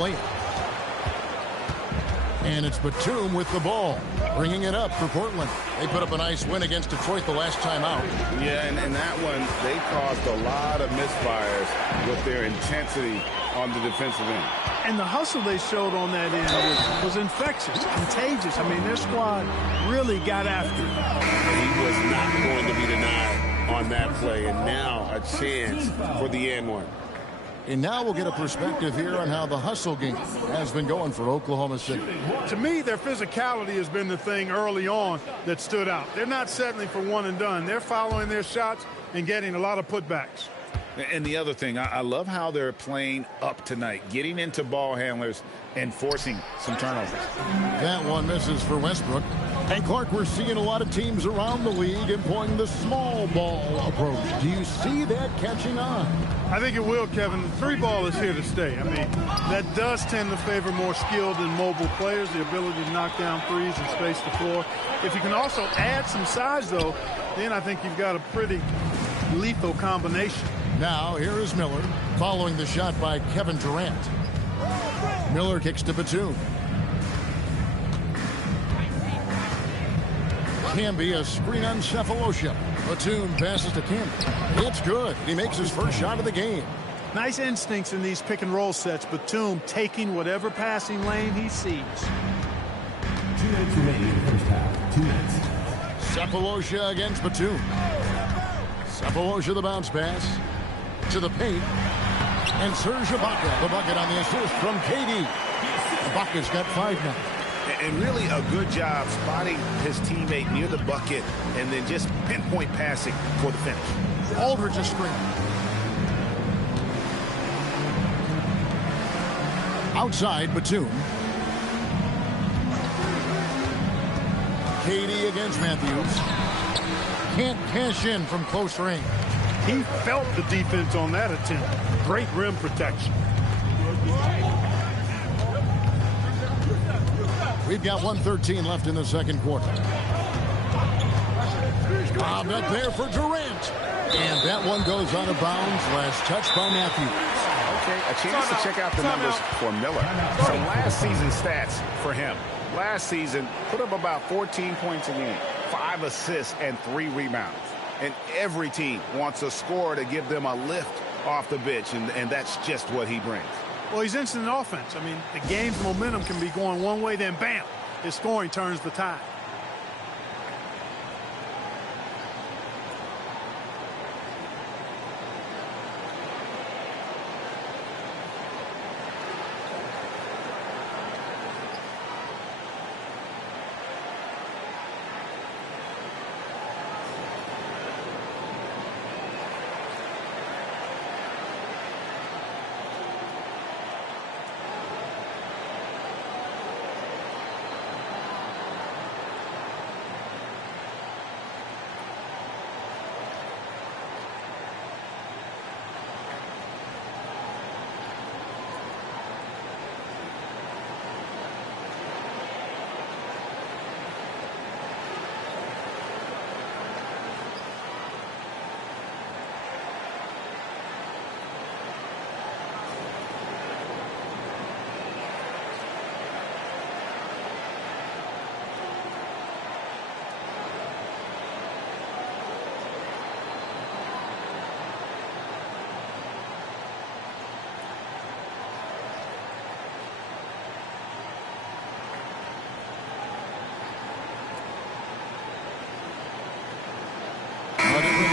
layup. And it's Batum with the ball, bringing it up for Portland. They put up a nice win against Detroit the last time out. Yeah, and in that one, they caused a lot of misfires with their intensity on the defensive end. And the hustle they showed on that end was infectious, contagious. I mean, their squad really got after it. He was not going to be denied on that play, and now a chance for the and one. And now we'll get a perspective here on how the hustle game has been going for Oklahoma City. To me, their physicality has been the thing early on that stood out. They're not settling for one and done. They're following their shots and getting a lot of putbacks. And the other thing, I love how they're playing up tonight, getting into ball handlers and forcing some turnovers. That one misses for Westbrook. And Clark, we're seeing a lot of teams around the league employing the small ball approach. Do you see that catching on? I think it will, Kevin. The three ball is here to stay. I mean, that does tend to favor more skilled and mobile players, the ability to knock down threes and space the floor. If you can also add some size, though, then I think you've got a pretty lethal combination. Now, here is Miller, following the shot by Kevin Durant. Miller kicks to Batum. Camby, a screen on Cephalosha. Batum passes to Camby. It's good. He makes his first shot of the game. Nice instincts in these pick-and-roll sets. Batum taking whatever passing lane he sees. 2 minutes remaining in the first half. 2 minutes. Cephalosha against Batum. Cephalosha the bounce pass to the paint. And Serge Ibaka, the bucket on the assist from KD. Ibaka's got 5 now. And really a good job spotting his teammate near the bucket and then just pinpoint passing for the finish. Aldridge a screen. Outside, Batum. KD against Matthews. Can't cash in from close range. He felt the defense on that attempt. Great rim protection. We've got 1:13 left in the second quarter. Bob up there for Durant. And that one goes out of bounds. Last touch by Matthews. Okay, a chance to check out the numbers for Miller. Some last season stats for him. Last season, put up about 14 points a game, 5 assists, and 3 rebounds. And every team wants a scorer to give them a lift off the bench, and that's just what he brings. Well, he's instant offense. I mean, the game's momentum can be going one way, then bam, his scoring turns the tide.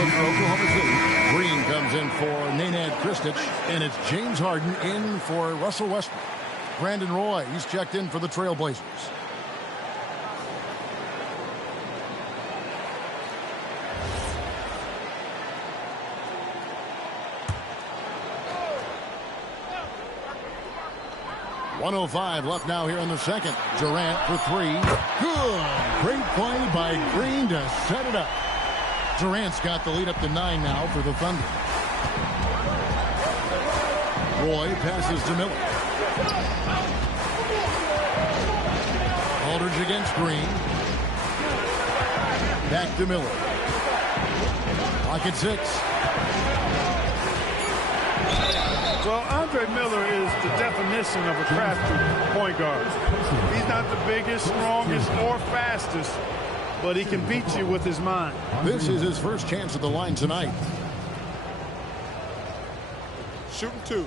For Oklahoma City, Green comes in for Nenad Kristich, and it's James Harden in for Russell Westbrook. Brandon Roy, he's checked in for the Trailblazers. .105 left now here in the second. Durant for 3. Good. Great play by Green to set it up. Durant's got the lead up to 9 now for the Thunder. Roy passes to Miller. Aldridge against Green. Back to Miller. Clock at 6. Well, Andre Miller is the definition of a crafty point guard. He's not the biggest, strongest, or fastest, but he can beat you with his mind. This is his first chance at the line tonight. Shooting 2.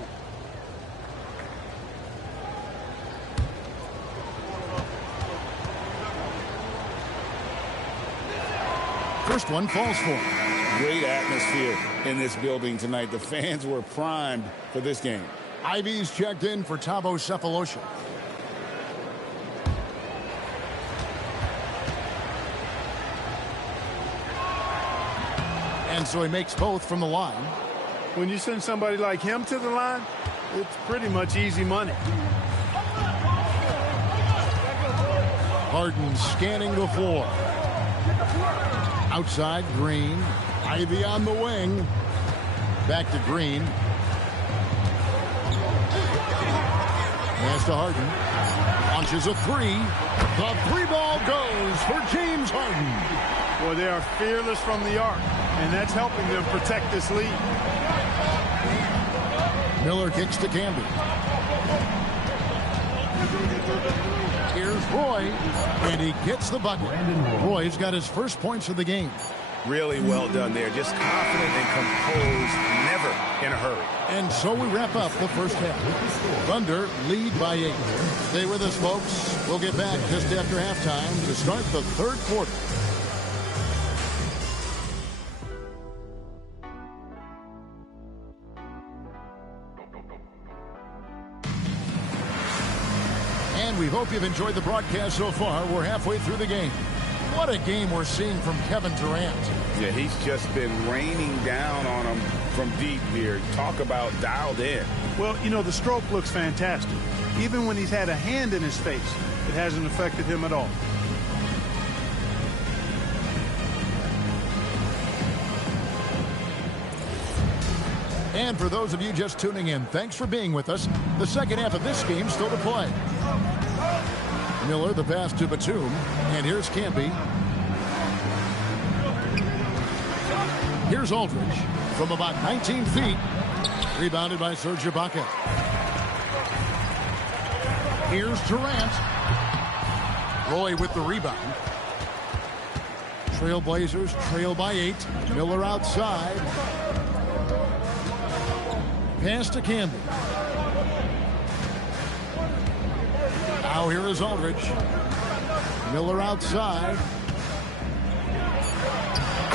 First one falls for him. Great atmosphere in this building tonight. The fans were primed for this game. Ivy's checked in for Thabo Sefolosha. And so he makes both from the line. When you send somebody like him to the line, it's pretty much easy money. Harden scanning the floor. Outside, Green. Ivy on the wing. Back to Green. Pass to Harden. Launches a 3. The 3 ball goes for James Harden. Boy, they are fearless from the arc, and that's helping them protect this lead. Miller kicks to Camby. Here's Roy, and he gets the bucket. Roy's got his first points of the game. Really well done there. Just confident and composed, never in a hurry. And so we wrap up the first half. Thunder lead by 8. Stay with us, folks. We'll get back just after halftime to start the third quarter. And we hope you've enjoyed the broadcast so far. We're halfway through the game. What a game we're seeing from Kevin Durant. Yeah, he's just been raining down on him from deep here. Talk about dialed in. Well, you know, the stroke looks fantastic. Even when he's had a hand in his face, it hasn't affected him at all. And for those of you just tuning in, thanks for being with us. The second half of this game still to play. Miller, the pass to Batum. And here's Camby. Here's Aldridge from about 19 feet. Rebounded by Serge Ibaka. Here's Durant. Roy with the rebound. Trailblazers trail by 8. Miller outside. Pass to Camby. Now here is Aldridge. Miller outside.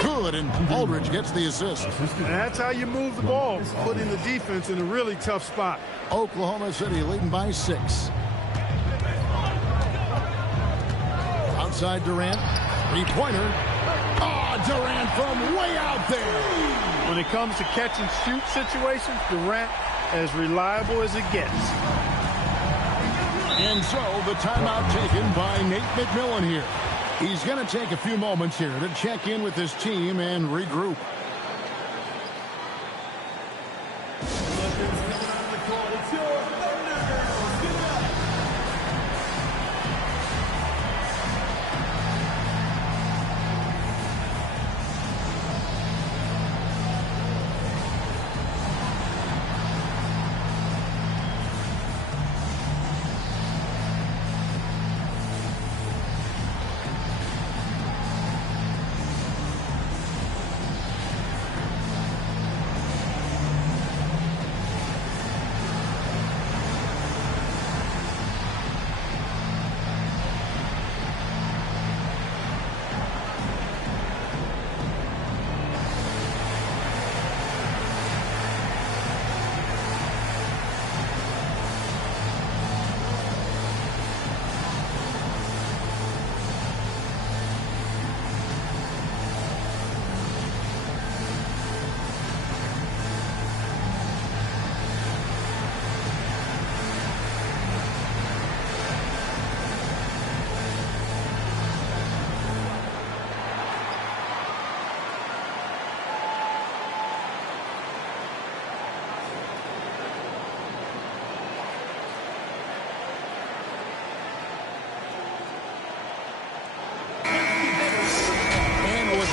Good, and Aldridge gets the assist. And that's how you move the ball, putting the defense in a really tough spot. Oklahoma City leading by 6. Outside Durant. 3-pointer. Oh, Durant from way out there. When it comes to catch and shoot situations, Durant as reliable as it gets. And so the timeout taken by Nate McMillan here. He's going to take a few moments here to check in with his team and regroup.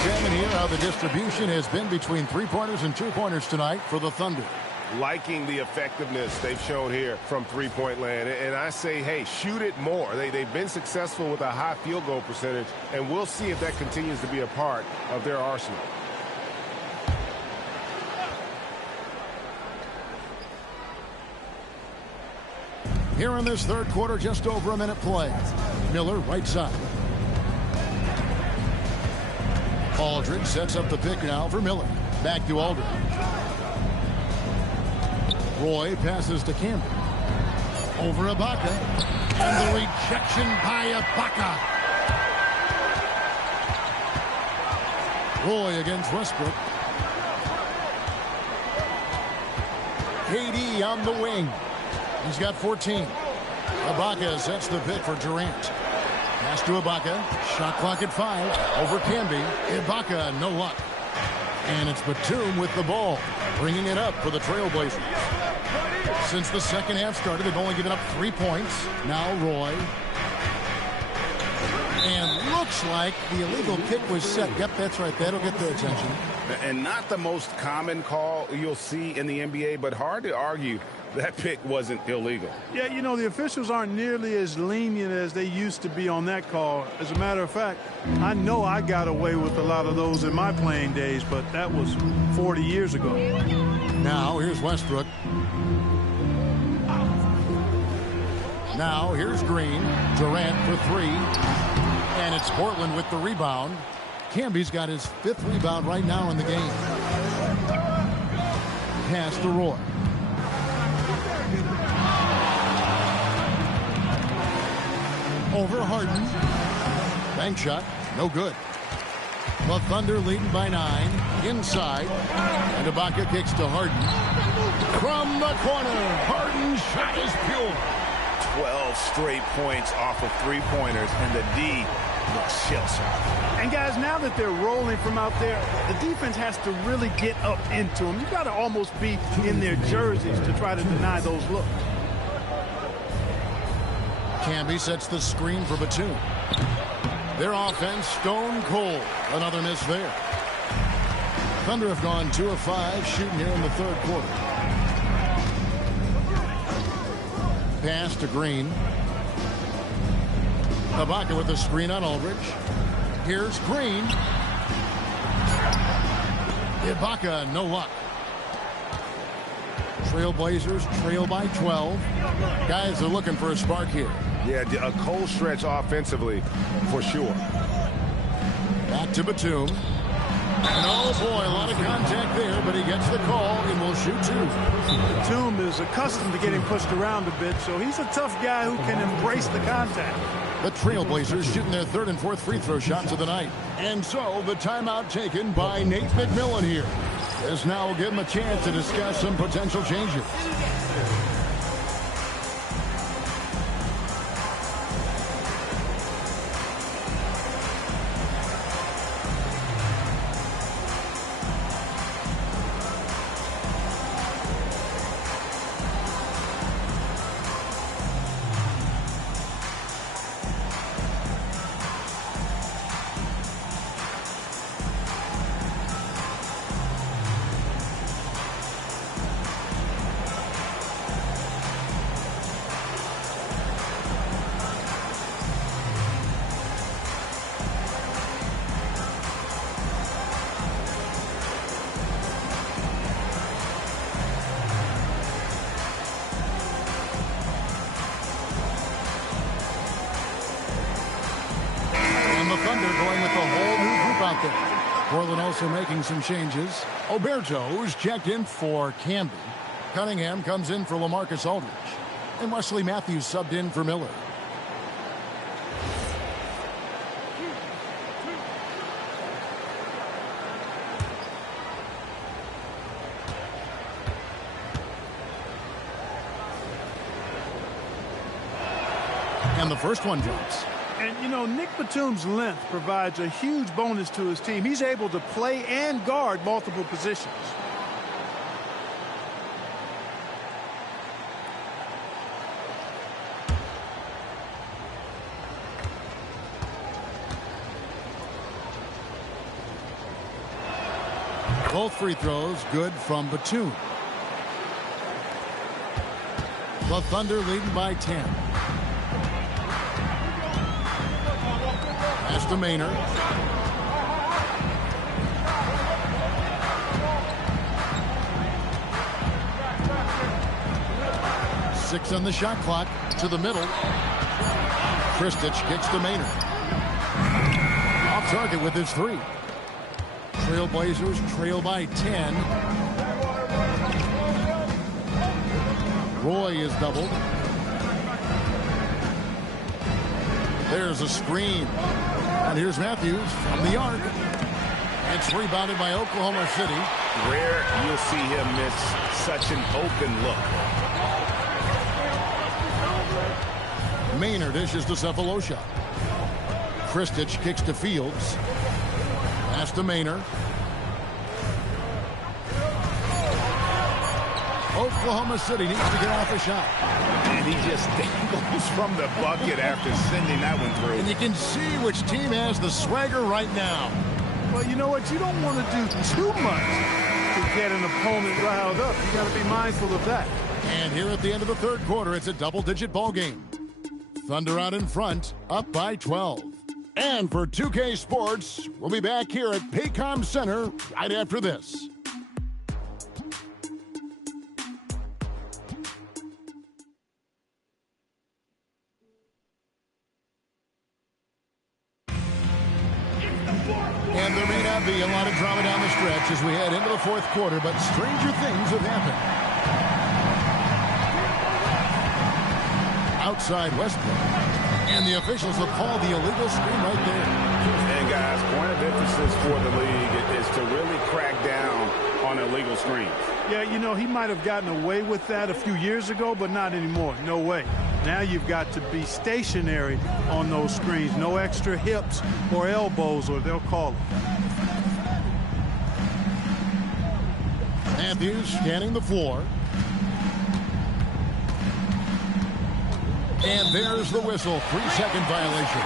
Examine here how the distribution has been between 3-pointers and 2-pointers tonight for the Thunder. liking the effectiveness they've shown here from three-point land. And I say, hey, shoot it more. They've been successful with a high field goal percentage, and we'll see if that continues to be a part of their arsenal. Here in this third quarter, just over a minute play. Miller, right side. Aldridge sets up the pick now for Miller. Back to Aldridge. Roy passes to Campbell. Over Ibaka. And the rejection by Ibaka. Roy against Westbrook. KD on the wing. He's got 14. Ibaka sets the pick for Durant. Pass to Ibaka. Shot clock at 5. Over Camby. Ibaka, no luck. And it's Batum with the ball, bringing it up for the Trailblazers. Since the second half started, they've only given up 3 points. Now Roy. And looks like the illegal kick was set. Yep, that's right. That'll get their attention. And not the most common call you'll see in the NBA, but hard to argue that pick wasn't illegal. Yeah, you know, the officials aren't nearly as lenient as they used to be on that call. As a matter of fact, I know I got away with a lot of those in my playing days, but that was 40 years ago. Now, here's Westbrook. Now, here's Green. Durant for 3. And it's Portland with the rebound. Camby's got his 5th rebound right now in the game. Pass to Roy. Over Harden. Bank shot. No good. The Thunder leading by 9. Inside. And Ibaka kicks to Harden. From the corner. Harden's shot is pure. 12 straight points off of three-pointers, and the D looks shell-shocked. And guys, now that they're rolling from out there, the defense has to really get up into them. You got to almost be in their jerseys to try to deny those looks. Camby sets the screen for Batum. Their offense stone cold. Another miss there. Thunder have gone 2 of 5 shooting here in the third quarter. Pass to Green. Ibaka with the screen on Aldridge. Here's Green. Ibaka, no luck. Trailblazers trail by 12. Guys are looking for a spark here. Yeah, a cold stretch offensively for sure. Back to Batum. And oh boy, a lot of contact there, but he gets the call and will shoot 2. Batum is accustomed to getting pushed around a bit, so he's a tough guy who can embrace the contact. The Trailblazers shooting their 3rd and 4th free throw shots of the night. And so the timeout taken by Nate McMillan here. This now will give him a chance to discuss some potential changes. Portland also making some changes. Oberto is checked in for Camby. Cunningham comes in for LaMarcus Aldridge. And Wesley Matthews subbed in for Miller. And the first one drops. And, you know, Nick Batum's length provides a huge bonus to his team. He's able to play and guard multiple positions. Both free throws good from Batum. The Thunder leading by 10. Pass to Maynard. Six on the shot clock. To the middle. Kristich kicks to Maynard. Off target with his three. Trailblazers trail by 10. Roy is doubled. There's a screen. And here's Matthews from the arc. It's rebounded by Oklahoma City. Rare you'll see him miss such an open look. Maynard dishes to Sefolosha. Kristich kicks to Fields. Pass to Maynard. Oklahoma City needs to get off a shot. And he just dangles from the bucket after sending that one through. And you can see which team has the swagger right now. Well, you know what? You don't want to do too much to get an opponent riled up. You got to be mindful of that. And here at the end of the third quarter, it's a double-digit ball game. Thunder out in front, up by 12. And for 2K Sports, we'll be back here at Paycom Center right after this. And there may not be a lot of drama down the stretch as we head into the fourth quarter, but stranger things have happened. Outside Westbrook. And the officials will call the illegal screen right there. And guys, point of emphasis for the league is to really crack down on illegal screens. Yeah, you know, he might have gotten away with that a few years ago, but not anymore. No way. Now you've got to be stationary on those screens. No extra hips or elbows, or they'll call it. Matthews scanning the floor. And there's the whistle. 3-second violation.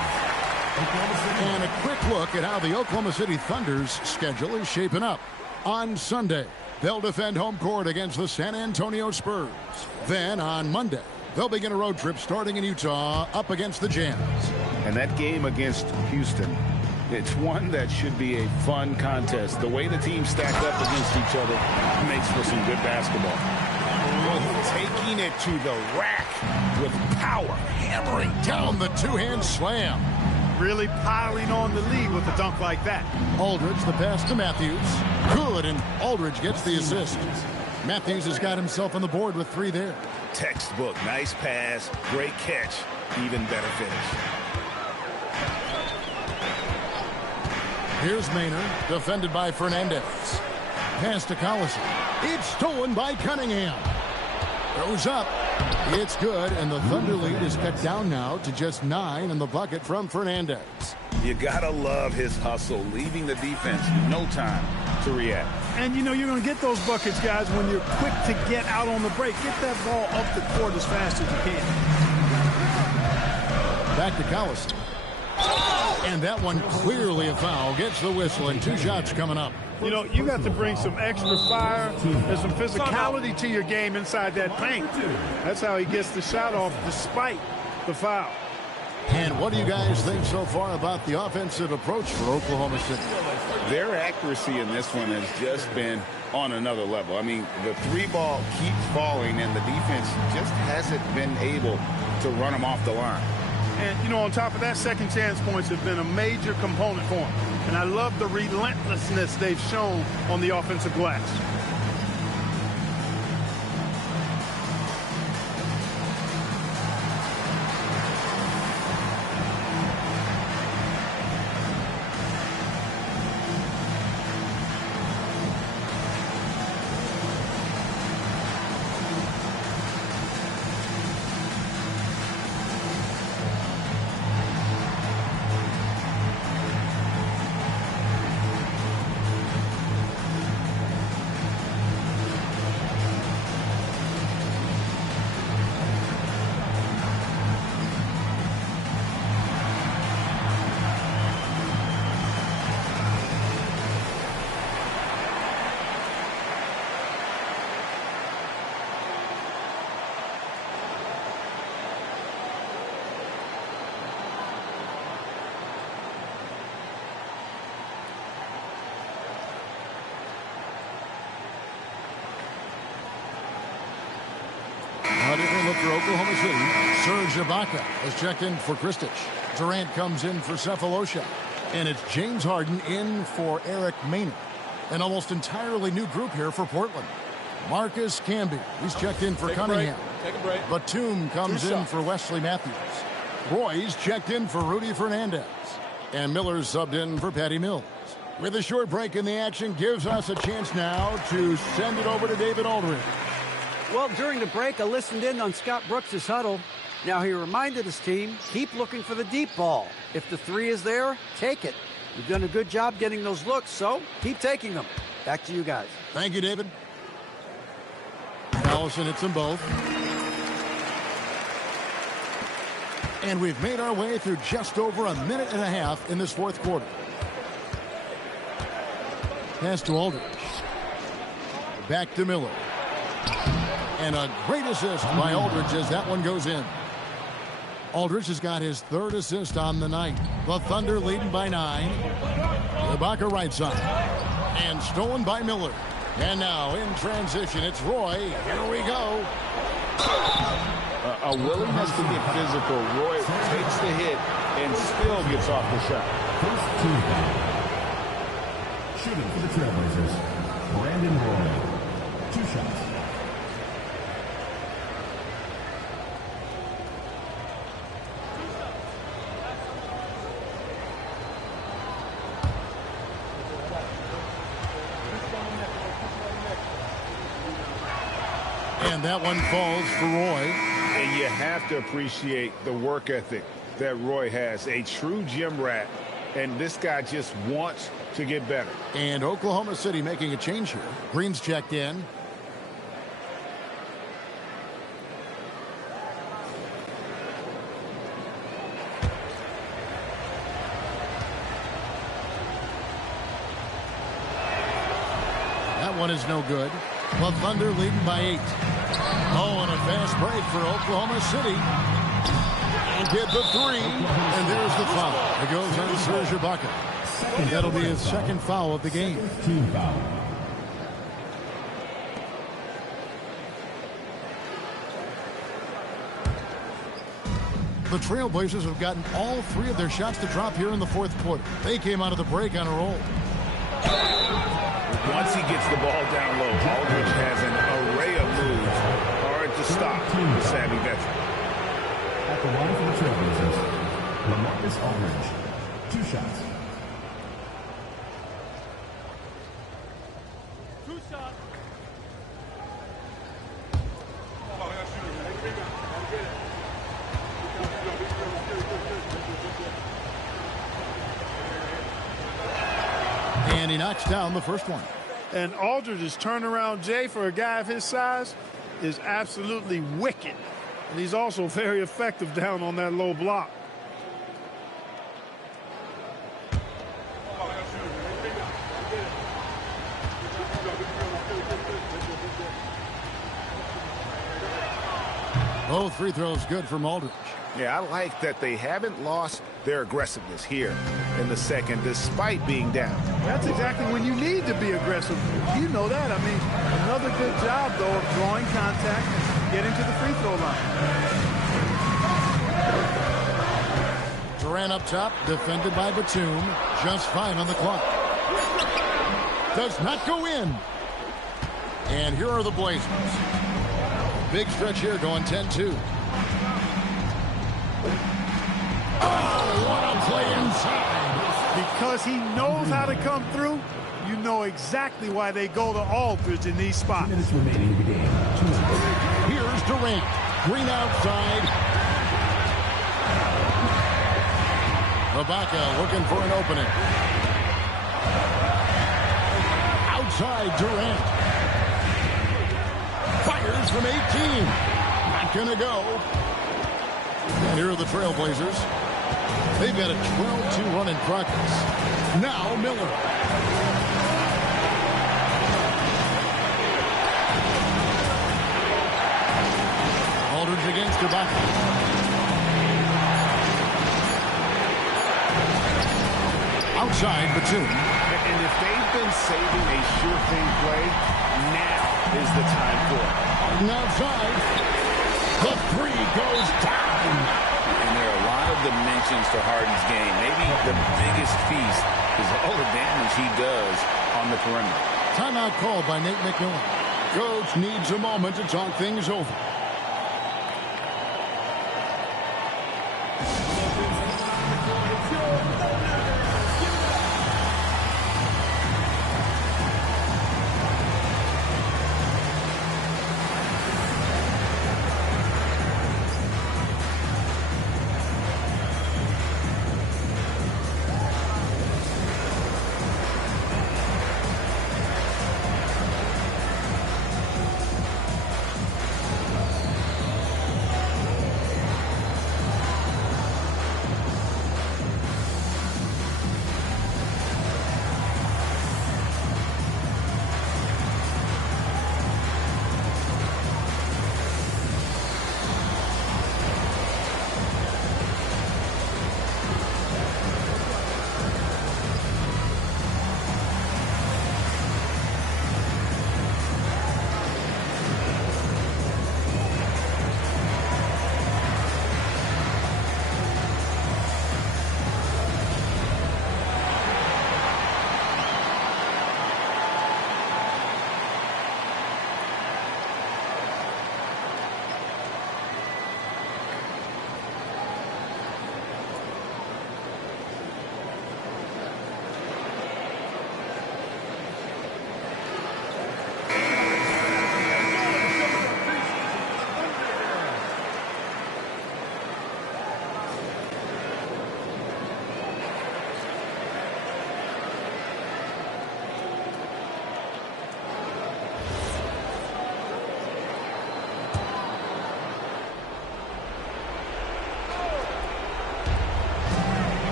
And a quick look at how the Oklahoma City Thunder's schedule is shaping up. On Sunday, they'll defend home court against the San Antonio Spurs. Then on Monday, they'll begin a road trip starting in Utah up against the Jazz. And that game against Houston, it's one that should be a fun contest. The way the teams stack up against each other makes for some good basketball. Taking it to the rack with power, hammering down the two-hand slam. Really piling on the lead with a dunk like that. Aldridge, the pass to Matthews. Good, and Aldridge gets the assist. Matthews has got himself on the board with 3 there. Textbook, nice pass, great catch, even better finish. Here's Maynard, defended by Fernandez. Pass to Collison. It's stolen by Cunningham. Goes up. It's good, and the Thunder lead is cut down now to just 9 in the bucket from Fernandez. You gotta love his hustle, leaving the defense no time to react. And, you know, you're going to get those buckets, guys, when you're quick to get out on the break. Get that ball up the court as fast as you can. Back to Collison. And that one clearly a foul. Gets the whistle, and 2 shots coming up. You know, you got to bring some extra fire and some physicality to your game inside that paint. That's how he gets the shot off despite the foul. And what do you guys think so far about the offensive approach for Oklahoma City? Their accuracy in this one has just been on another level. I mean, the 3-ball keeps falling, and the defense just hasn't been able to run them off the line. And, you know, on top of that, second chance points have been a major component for them. And I love the relentlessness they've shown on the offensive glass. A different look for Oklahoma City. Serge Ibaka has checked in for Kristich. Durant comes in for Cephalosha. And it's James Harden in for Eric Maynard. An almost entirely new group here for Portland. Marcus Camby, he's checked in for Cunningham. Take a break. Batum comes in for Wesley Matthews. Roy's checked in for Rudy Fernandez. And Miller's subbed in for Patty Mills. With a short break in the action, gives us a chance now to send it over to David Aldridge. Well, during the break, I listened in on Scott Brooks' huddle. Now, he reminded his team, keep looking for the deep ball. If the three is there, take it. You've done a good job getting those looks, so keep taking them. Back to you guys. Thank you, David. Allison hits them both. And we've made our way through just over a minute and a half in this fourth quarter. Pass to Aldridge. Back to Miller. And a great assist by Aldridge as that one goes in. Aldridge has got his third assist on the night. The Thunder leading by 9. Ibaka right side. And stolen by Miller. And now in transition, it's Roy. Here we go. A willingness to get physical. Roy takes the hit and still gets off the shot. First team foul. Shooting for the Trailblazers, Brandon Roy. 2 shots. And that one falls for Roy. And you have to appreciate the work ethic that Roy has. A true gym rat. And this guy just wants to get better. And Oklahoma City making a change here. Green's checked in. That one is no good. The Thunder leading by 8. Oh, and a fast break for Oklahoma City. And get the 3. And there's the foul. It goes on Serge Ibaka. That'll be his second foul of the game. Team foul. The Trailblazers have gotten all 3 of their shots to drop here in the fourth quarter. They came out of the break on a roll. Once he gets the ball down low, Aldridge has an array of moves. Hard to stop the savvy veteran. At the line for the Trailblazers, LaMarcus Aldridge. 2 shots. 2 shots. And he knocks down the first one. And Aldridge's turnaround, Jay, for a guy of his size, is absolutely wicked. And he's also very effective down on that low block. Both free throws good from Aldridge. Yeah, I like that they haven't lost their aggressiveness here in the second, despite being down. That's exactly when you need to be aggressive. You know that. I mean, another good job, though, of drawing contact and getting to the free throw line. Durant up top, defended by Batum. Just 5 on the clock. Does not go in. And here are the Blazers. Big stretch here going 10-2. Oh, what a play inside. Because he knows how to come through, you know exactly why they go to Aldridge in these spots. 2 minutes remaining in the game. Here's Durant. Green outside. Ibaka looking for an opening. Outside Durant. Fires from 18. Not going to go. And here are the Trailblazers. They've got a 12-2 run in progress. Now Miller. Aldridge against Ibaka. Outside Batum. And if they've been saving a sure thing play, now is the time for it. Outside. three goes down. And there are a lot of dimensions to Harden's game. Maybe the biggest piece is all the damage he does on the perimeter. Timeout called by Nate McMillan. Coach needs a moment to talk things over.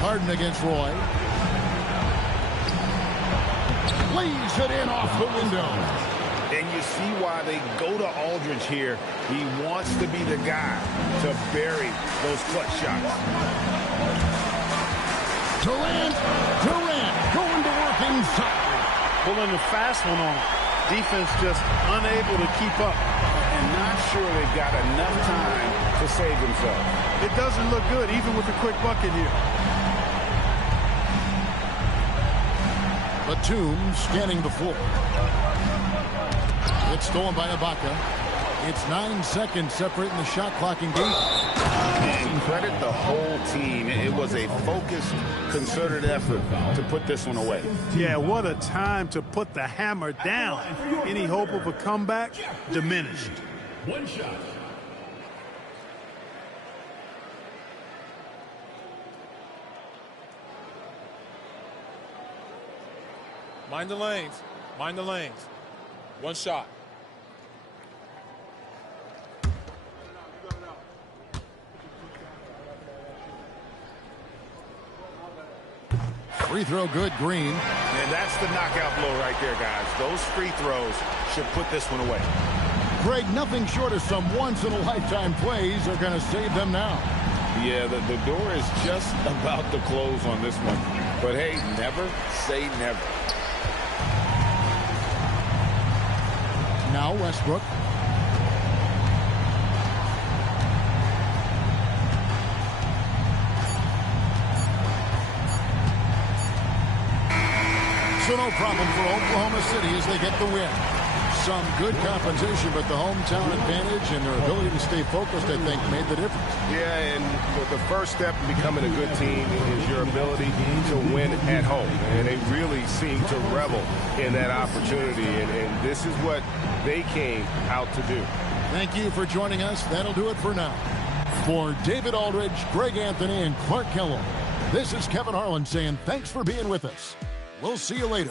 Harden against Roy. Lays it in off the window. And you see why they go to Aldridge here. He wants to be the guy to bury those clutch shots. Durant going to work inside. Pulling the fast one on him. Defense just unable to keep up. And not sure they've got enough time to save themselves. It doesn't look good, even with a quick bucket here. Batum scanning the floor. It's stolen by Ibaka. It's 9 seconds separating the shot clock and game. And credit the whole team. It was a focused, concerted effort to put this one away. Yeah, what a time to put the hammer down. Any hope of a comeback diminished. One shot. Mind the lanes. Mind the lanes. One shot. Free throw good, Green. And that's the knockout blow right there, guys. Those free throws should put this one away. Greg, nothing short of some once-in-a-lifetime plays are going to save them now. Yeah, the door is just about to close on this one. But, hey, never say never. Now Westbrook. So no problem for Oklahoma City as they get the win. Some good compensation, but the hometown advantage and their ability to stay focused, I think, made the difference. Yeah, and the first step in becoming a good team is your ability to win at home. And they really seem to revel in that opportunity, and this is what they came out to do. Thank you for joining us. That'll do it for now. For David Aldridge, Greg Anthony, and Clark Kellogg, this is Kevin Harlan saying thanks for being with us. We'll see you later.